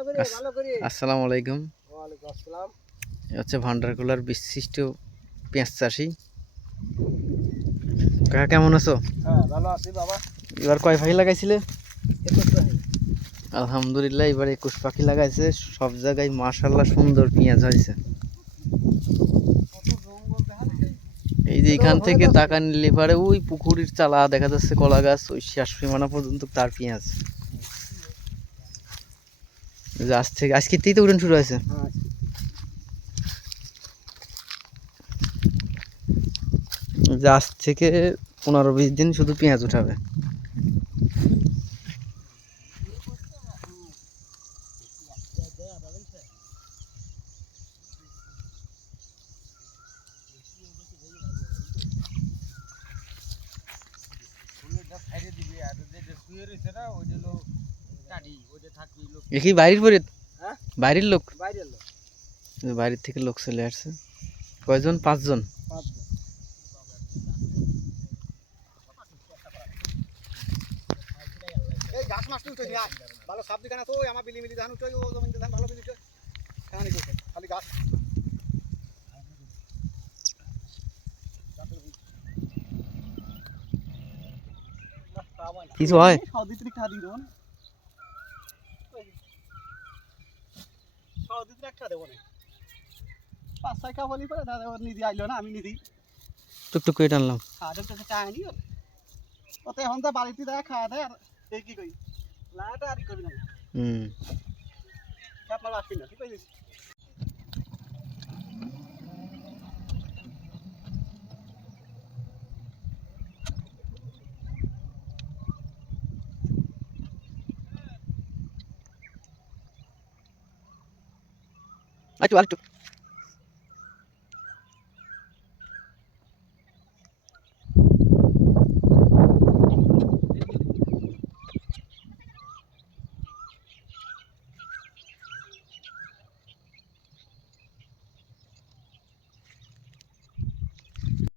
আস- আসসালামু আলাইকুম। হচ্ছে ভান্ডারকুলার বিশিষ্ট পেঁয়াজ চাষি। কাকা কেমন আছো? হ্যাঁ এবার কয় পাখি লাগাইছিলে? আলহামদুলিল্লাহ এবার একুশ পাখি লাগাইছে। সব জায়গায় মাশাল্লাহ সুন্দর পেঁয়াজ হয়েছে। এই যে এখান থেকে টাকা নিলে পারে ওই পুকুরির চালা দেখা যাচ্ছে কলা গাছ ওই শেষ সীমানা পর্যন্ত তার পেঁয়াজ। আজ থেকে আজকে থেকেই তো উড়ান শুরু হয়েছে। হ্যাঁ আজ থেকে পনেরো বিশ দিন শুধু পেঁয়াজ উঠাবে। দিবি আর যে শুয়ে রয়েছে না ওই জন্য এ কি বাইরের পরে হ্যাঁ? বাইরের লোক? বাইরের থেকে লোক চলে আসছে। কয়জন? পাঁচজন? পাঁচজন এই ঘাস মাছ তুই না ভালো সাপ দিকে না তো আমার বিলি মিলি ধান উঠে ও জমিতে ধান ভালো বিলি খালি ঘাস কিছু হয়? সৌদি থেকে খা দিই দেবো না সৌদি একটা দেবো না। পাঁচ ছয় বলি পরে দাদা ওর নিধি আইলো না আমি নিধি। টুকটুক করে টানলাম। খাওয়া তো চায়নি ওতে এখন তো বাড়িতে দেখা খাওয়া দেয় আর এই কি কই লাটা আর করবি না। হুম। আপনার আসবি না ঠিক আছে আচ্ছা আরেকটু